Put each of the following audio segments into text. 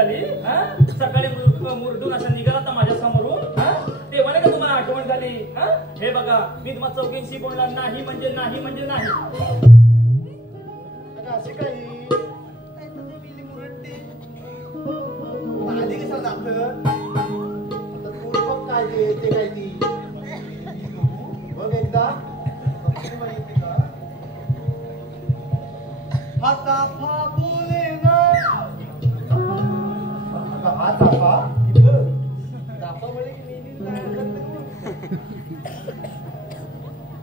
झाली. सकाळी मुरडून असं निघाला तर माझ्या समोरून ते म्हणे का तुम्हाला आठवण झाली. हे बघा मी तुम्हाला चौघींशी बोलणार नाही म्हणजे नाही म्हणजे नाही. अशी काही आली कशाला दाखल तू काय ते काय ती बघ एकदा हा चाफा बोले ना हा चाफा चाफा बोले की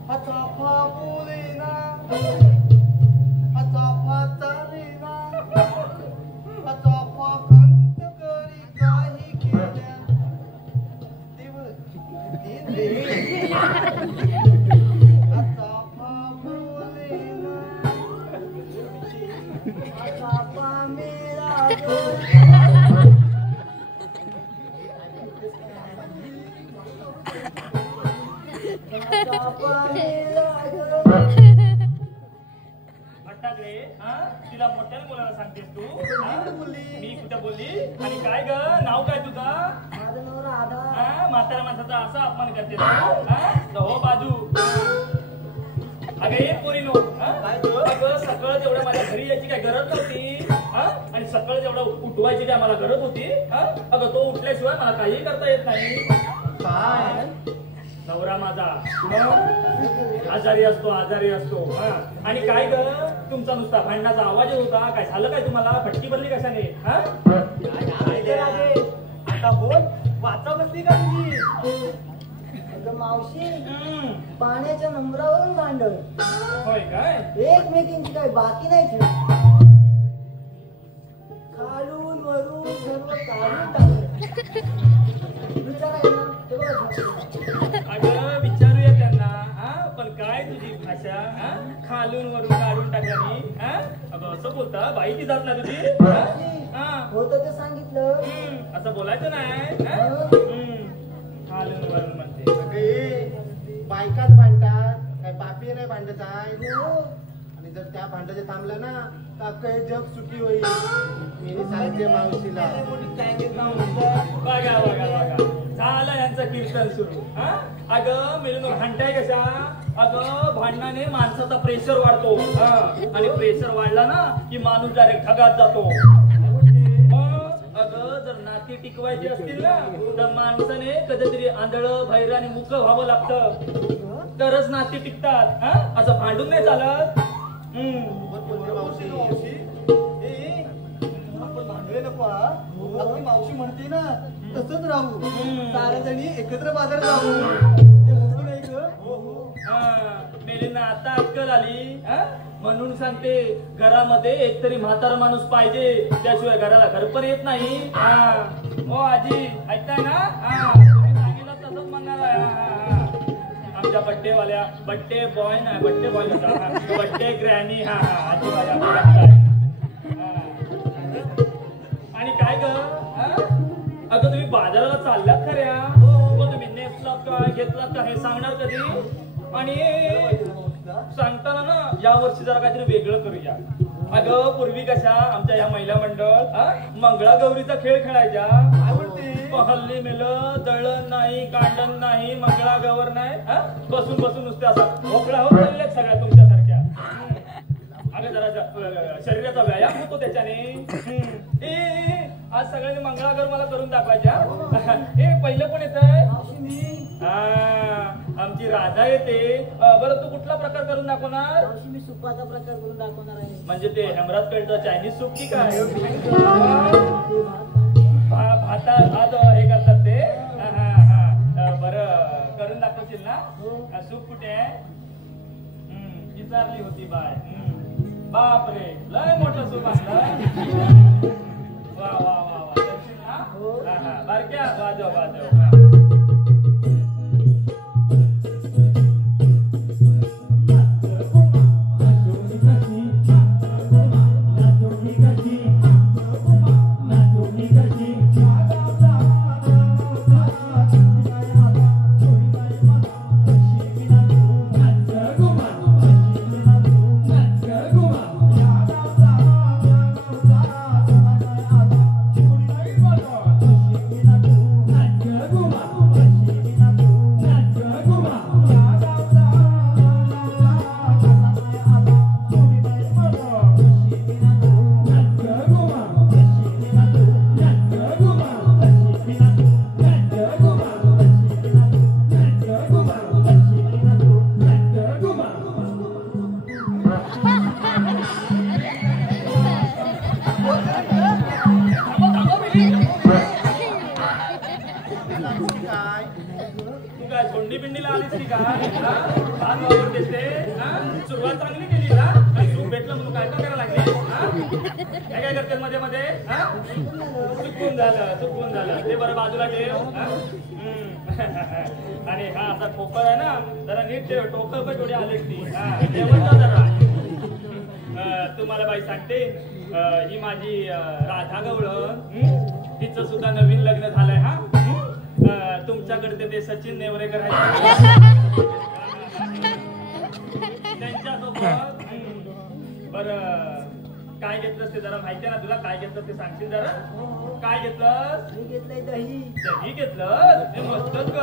हा चाफा बोले ना हा चाफा चाले ना हा चाफा खंत करी काही केल्या हा चाफा बोले ना हा चाफा मेरा भट्टाकडे तिला मोठ्याने बोलायला सांगतेस तू. मी कुठे बोलली आणि काय ग नाव काय तुझं. माझं नाव राधा. म्हातारा माणसाचा असा अपमान करते तू. हो बाजू अगं ये पोरी नो अगं सकाळ तेवढ्या माझ्या घरी यायची काय गरज नव्हती. आणि सकाळ तेवढा उठवायची काय मला गरज होती. अगं तो उठल्याशिवाय मला काही करता येत नाही. काय नवरा माझा आजारी असतो आणि काय ग तुमचा नुसता भांडणाचा आवाज होता. काय झालं काय तुम्हाला फटकी भरली कशाने. आता बोल वाचा बसली का तुझी. मावशी पाण्याच्या नंबरावरून भांडण. होय काय एकमेकींची काय बाकी नाही ठेव. खालून वरून सर्व काढून टाकलं. अगं विचारूया त्यांना. पण काय तुझी भाषा खालून वरून काढून टाकल्यानी. अगं असं बोलता बाई ती जात ना तुझी. होत ते सांगितलं असं बोलायचं नाही. खालून वरून म्हणते बायकाच भांडतात काय बापी नाही भांडत आहे. आणि जर त्या भांडाचे थांबलं ना तर काही जग सुखी होईल. मी सांगते मावशीला. बघा बघा बघा झालं यांचं कीर्तन सुरू. अगं मिळून भांडताय कशा. अगं भांडणाने माणसाचा प्रेशर वाढतो. आणि प्रेशर वाढला ना की माणूस डायरेक्ट ढगात जातो. अगं जर नाती टिकवायची असतील ना तर माणसाने कधीतरी आंधळं भैर आणि मुक व्हावं लागतं तरच नाती टिकतात. असं भांडून नाही चालत. आपली मावशी म्हणते ना तसंच राहू. साऱ्या जणी एकत्र बाजार जाऊ. मेलींना आता अक्कल आली म्हणून सांगते घरामध्ये एकतरी म्हातारा माणूस पाहिजे. त्याशिवाय घराला घर पण येत नाही. हो आजी ऐकताय ना. तुम्ही सांगितलं तसंच म्हणणार आहे. आमच्या बड्डे बॉय ना बड्डे ग्रॅनी. आजी माझ्या आणि काय ग अगं तुम्ही बाजाराला चाललात खऱ्या. तुम्ही नेसलात काय घेतलात का हे सांगणार कधी. आणि सांगताना ना या वर्षी जरा काहीतरी वेगळं करूया. अगं पूर्वी कशा आमच्या या महिला मंडळ मंगळागौरीचा खेळ खेळायच्या. हल्ली मेलं दळण नाही कांडण नाही मंगळागौर नाही. बसून बसून नुसते असा मोकळा होत चालल्यात सगळ्या तुमच्यासारख्या. अगं जरा शरीराचा व्यायाम होतो त्याच्याने. आज सगळ्यांनी मंगळागौर मला करून दाखवायच्या. पहिलं कोण येत आहे. आमची राधा येते. बरं तू कुठला प्रकार करून दाखवणार. मी सुपाचा प्रकार करून दाखवणार आहे. म्हणजे ते हेमराज कळतं चायनीज सूप की काय. भात हे करतात ते. बरं करून दाखवशील ना. सूप कुठे आहे. विचारली होती बाय. बापरे लय मोठं सूप असलं. वा वा वा वा करशील ना. बारक्या वाजव सुरुवात चांगली केली ना सूप भेटलं म्हणून काय करायला लागले काय करते मध्ये मध्ये चुकून झालं ते बरं बाजूला ठेव आणि हा असा ठोकर आहे ना जरा नीट ठेव ठोकर पण थोडी आले ती जेवण जरा तुम्हाला बाई सांगते ही माझी राधा गवळण तिचं सुद्धा नवीन लग्न झालंय हा तुमच्याकडे ते सचिन नेवरेकर आहेत त्यांच्यासोबत बरं काय घेतलंस ते जरा माहिती आहे ना तुला काय घेतलं ते सांगशील जरा काय घेतलंस मी घेतलंय दही दही घेतलं ते मस्तच ग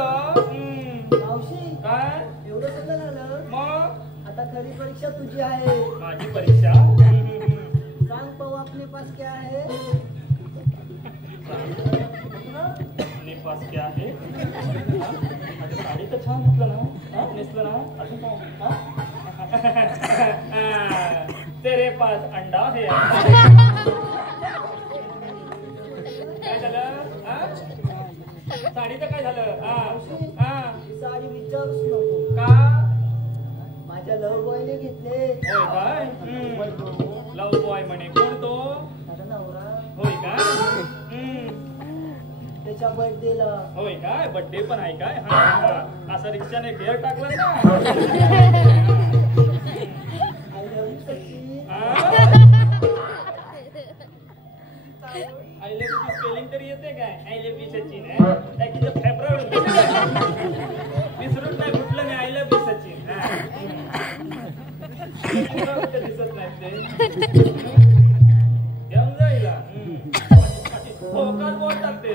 मावशी काय एवढं सगळं झालं मग आता खरी परीक्षा तुझी आहे माझी परीक्षा सांग पाहू अपने पास क्या है अपने पास क्या है माझी साडी तर छान म्हटलं ना नेसलं ना अजून काय तेरे पास अंडा है काय झालं साडीचं काय झालं साडी विचारूच नको का माझ्या लव बॉयने घेतले होय काय लव बॉय म्हणे कोण तो माझा नवरा होय काय त्याच्या बर्थडेला होय काय बर्थडे पण आहे काय असं रिक्षाने फेअर टाकलं ना I love you Sachin I love you spelling तरी येते काय आय लव्ह यू सचिन त्याचं फेब्रुवारी विसरून नाही कुठलं नाही आय लव्ह यू सचिन दिसत नाही ते घेऊन जाईल फोकात बोट टाकते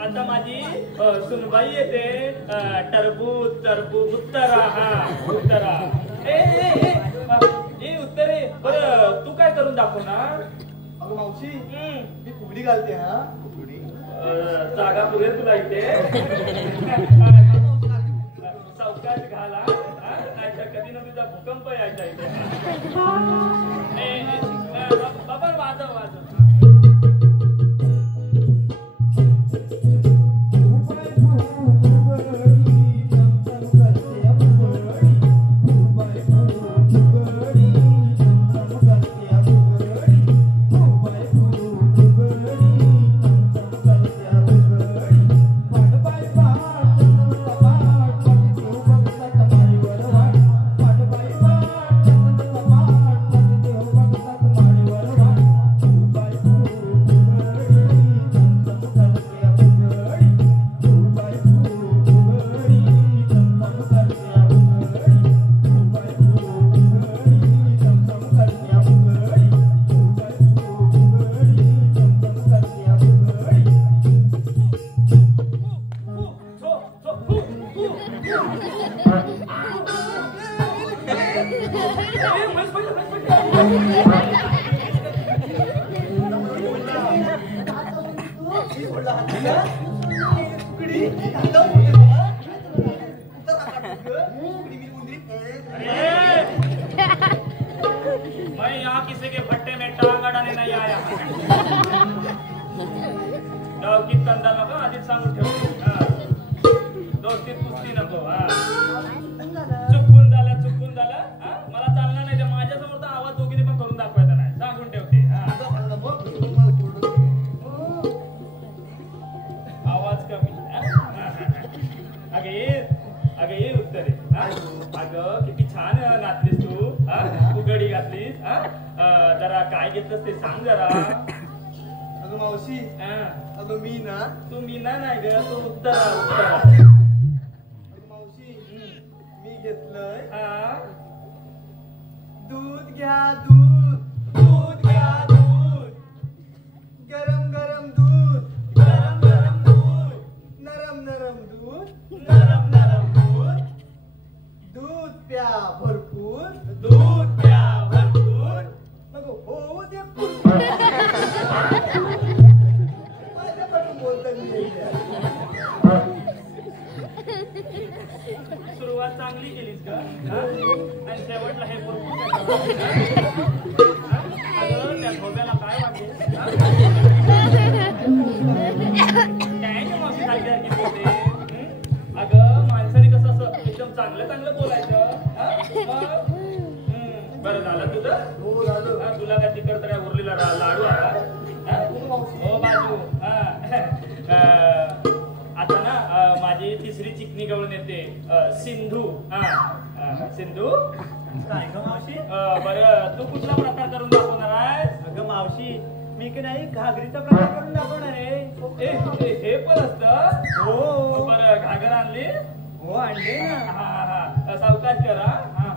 आता माझी सुनबाई येते टरबूज उत्तरा ए उत्तरे बरं तू काय करून दाखवणार अगं मावशी मी फुगडी घालते हा जागा पुरेल तुला इथे चौकात घाला नाहीतर कधी ना तुझा भूकंप यायचा इथे बाबा वाजव मैं यहाँ किसी के भट्टे में टांग अडाने नहीं आया डावकीत कंदा नको आधीच सांगून ठेव दोस्तीत कुस्ती नको चुकून झालं मला चालणार नाही माझ्यासमोर तर आवाज दोघीने पण करून दाखवायचा नाही सांगून ठेवते आवाज कमी अगे ये उत्तरे अगं किती छान नाचलीस तू उघडी घातलीस जरा काय घेतलंस ते सांग जरा अगं मावशी अगं मी ना तू मीना नाही ग तू उत्तरा अगं मावशी मी घेतलंय दूध घ्या दूध गरम गरम दूध नरम नरम दूध दूध प्या भरपूर मग होऊ दे माझ्याकडून बोलता सुरुवात चांगली केलीस का आणि शेवटला हे त्या धोब्याला काय वाटेल काय मावशी की बोलते अगं माणसाने कसं असं एकदम चांगलं चांगलं बोलायचं मग बरं झालं तुझं हो झालं. तुला काय तिकड काय उरलेला लाडू आला हो बाजू आता ना माझी तिसरी चिकनी गवळून येते सिंधू सिंधू काय ग मावशी बरं तू कुठला प्रकार करून दाखवणार आहेस अगं मावशी मी की नाही घागरीचा प्रकार करून दाखवणार आहे. हे पण असतं हो बरं घागर आणली हो आणले ना. हा सावकाश करा हा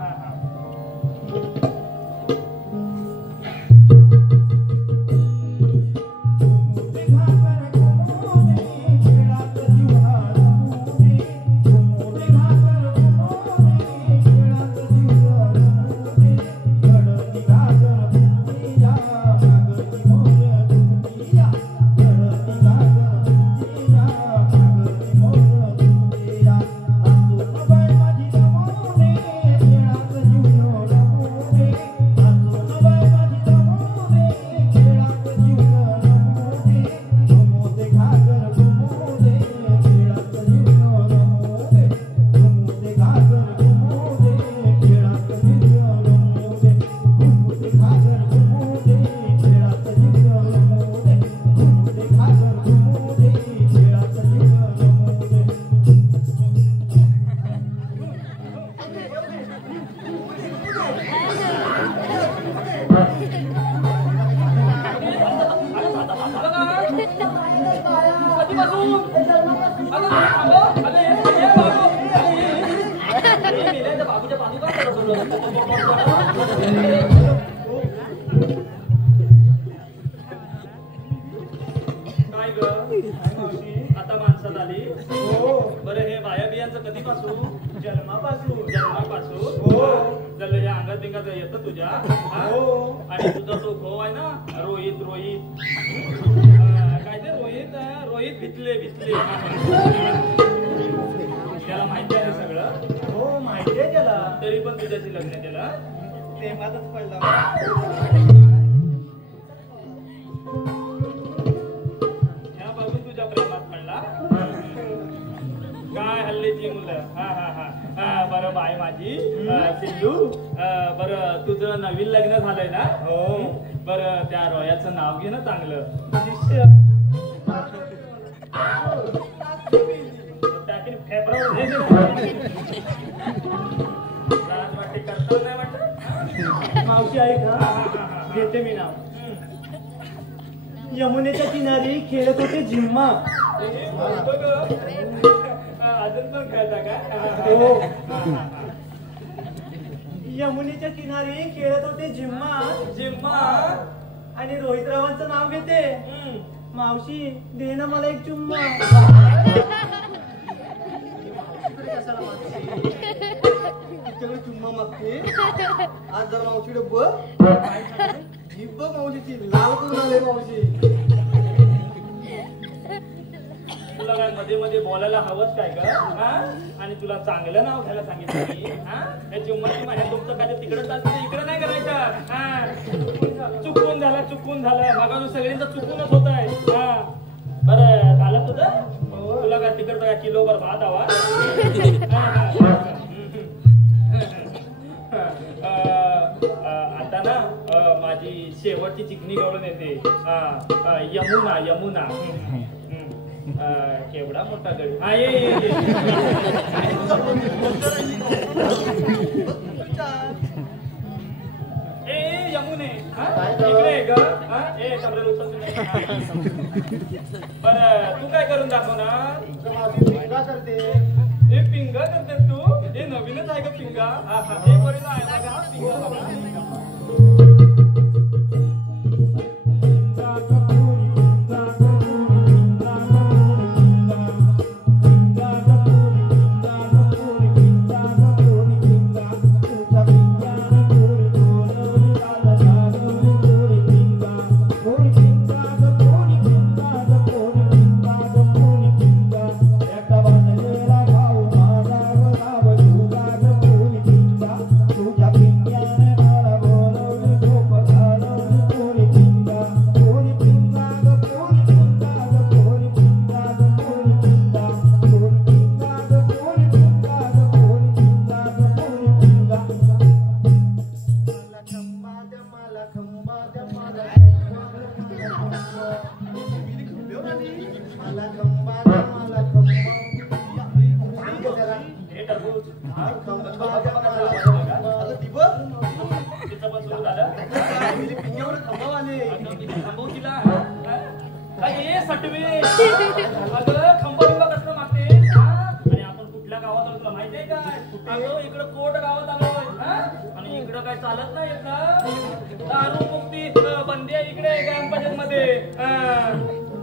आता माणसात आली बरं हे बाया बियांचं कधीपासून जन्मापासून झालं या अंगात बिंगात येतं तुझ्या आणि तुझा तो भाऊ आहे ना रोहित काय ते रोहित भितले त्याला माहिती आहे सगळं हो माहिती आहे त्याला. तरी पण तुझ्याशी लग्न केलं ते माझच पडला. तुझ्या प्रेमात पडला काय हल्लेची मुलं बरं बाय माझी सिंधू बरं तुझं नवीन लग्न झालंय ना हो बरं त्या रोयाचं नाव घे ना चांगलं शिष्य फेब्रुवारी वाटते करता नाही वाटत मावशी आहे का घेते मी नाव. यमुनेच्या किनारी खेळत होते झिम्मा. अजून पण खेळता का हो यमुनेच्या किनारी खेळत होते झिम्मा आणि रोहितरावांचं नाव घेते. मावशी दे ना मला एक चुम्मा. चुम्मा मागते आज जरा मावशीकडे बघ मावशीची लाल करून आले मावशी. तुला काय मध्ये मध्ये बोलायला हवंच काय ग आणि तुला चांगलं नाव घ्यायला सांगितलं मी हे चिम्माची माझ्या तुमचं काय तिकडे चालतं इकडे नाही करायचं. चुकून झालं मग सगळ्यांचं चुकूनच होत आहे बरं झालं तुझं तुला काय तिकडचं काय किलोभर भात हवा आता ना माझी शेवटची चिकनी गवळून येते यमुना केवढा मोठा गडी हा ये यमुने इकडे ग बरं तू काय करून दाखवणार करते हे पिंगा करते तू हे नवीनच आहे का पिंगा हे बरेच आहे का पिंगा तुझ्या अगं खंबा बिंबा कसं मागते आणि आपण कुठल्या गावात आलो तुला माहिती आहे काय? अगं इकडं कोट गावात आलोय आणि इकडं काय चालत नाही येत ना, दारू मुक्ती बंदी आहे इकडे ग्रामपंचायत मध्ये.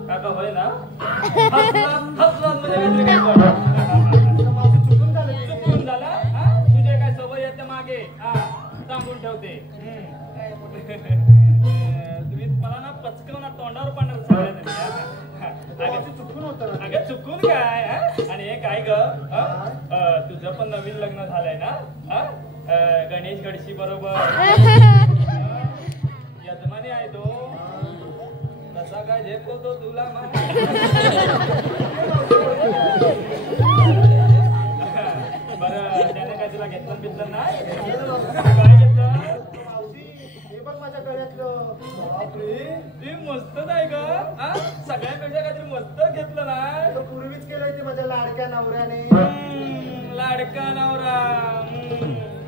काका होय ना, हसलात म्हणजे काहीतरी तर मावशी चुकून झालं ते. चुकून झाला. तुझे काय सवय येते मागे सांगून ठेवते. तुम्ही मला ना पचकवून तोंडावर पाडणार सगळ्या. मावशी चुकून होतं ना. अगं चुकून काय आणि हे काय ग तुझं पण नवीन लग्न झालंय ना गणेश गडशी बरोबर यजमानी आहे तो तसा काय झेपवतो तुला बरं त्याने काय तुला घेतलं बितलं नाही काय घेतलं मावशी हे बघ माझ्या गळ्यातलं. बापरे ते मस्तच आहे ग सगळ्यांपेक्षा काहीतरी मस्त घेतलं ना. तर पूर्वीच केलंय ते माझ्या लाडक्या नवऱ्याने. लाडका नवरा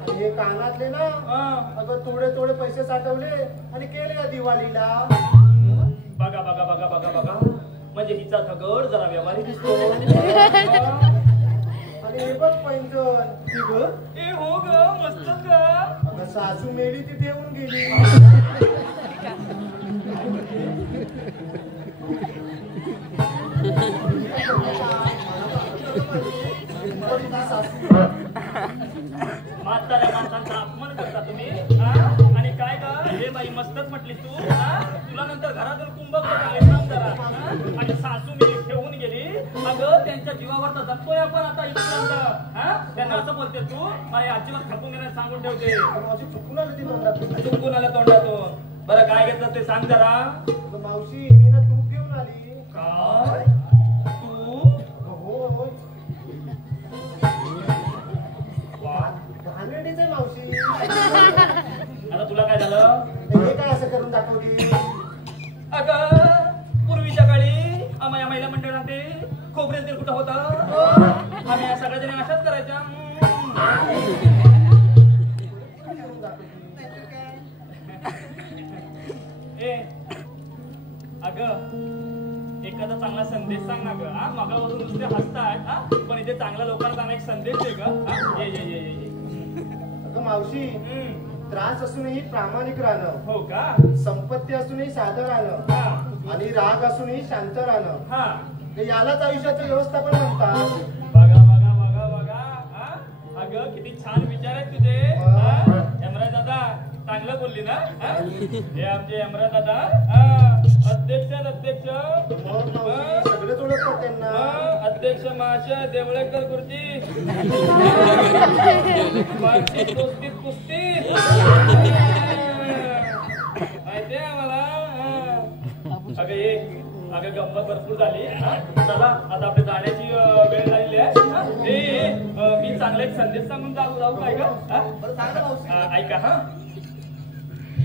आणि हे कानातले ना अगं थोडे थोडे पैसे साठवले आणि केले या दिवाळीला. बघा बघा बघा बघा बघा म्हणजे हिचा थगड जरा व्यवहारी दिसतो. आणि हे बघ पैंजण. ती ग ए हो ग मस्तच ग. अगं सासू मेली ती ठेवून गेली. म्हाताऱ्या माणसांचा अपमान करता तुम्ही आणि काय ग हे बाई मस्तच म्हटली तू तुला नंतर घरातून कुंभक जरा आणि सासू मी ठेवून गेली. अगं त्यांच्या जीवावर तर जगतोय आपण आता इथपर्यंत त्यांना असं बोलते तू मला अजिबात खपून घेण्यास सांगून ठेवते. मावशी चुकून आली ती तोंडातून. चुकून आल्या तोंडातून. बरं काय घेतलं ते सांग जरा. अगं मावशी मी ना तूप घेऊन आली. काय तू हो घाणेरडीच आहे मावशी. आता तुला काय झालं. हे काय असं करून दाखवली. अगं पूर्वीच्या काळी आम्हा महिला मंडळात खोबरेल तेल कुठं होतं आम्ही या सगळ्या जणी अशाच करायच्या. ए अगं एखादा चांगला संदेश सांग ना ग मगावरून नुसते हसतात पण इथे चांगल्या लोकांना चांगला एक संदेश दे ग. ये ये ये ये. अगं मावशी त्रास असूनही प्रामाणिक राहणं. हो का. संपत्ती असूनही साधं राहणं आणि राग असूनही शांत राहणं यालाच आयुष्याचं व्यवस्थापन म्हणतात. बघा बघा बघा बघा अगं किती छान विचार आहेत तुझे. यमराज दादा चांगलं बोलली ना. हे आमचे यमराज दादा अध्यक्ष अध्यक्ष सगळेच ओळखतात त्यांना. अध्यक्ष महाशय देवळेकर गुरुजी कुस्तीत कुस्ती माहितीये आम्हाला. अगं ये अगं गंमत भरपूर झाली. चला आता आपल्या जाण्याची वेळ झालेली आहे. मी चांगला एक संदेश सांगून जाऊ काय का ऐका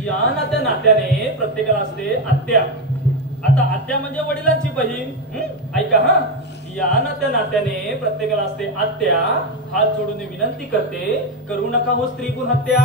या नात्याने प्रत्येकाला असते आत्या. आता आत्या म्हणजे वडिलांची बहीण. ऐका या नात्याने प्रत्येकाला असते आत्या. हात जोडून विनंती करते करू नका हो स्त्री गुण हत्या.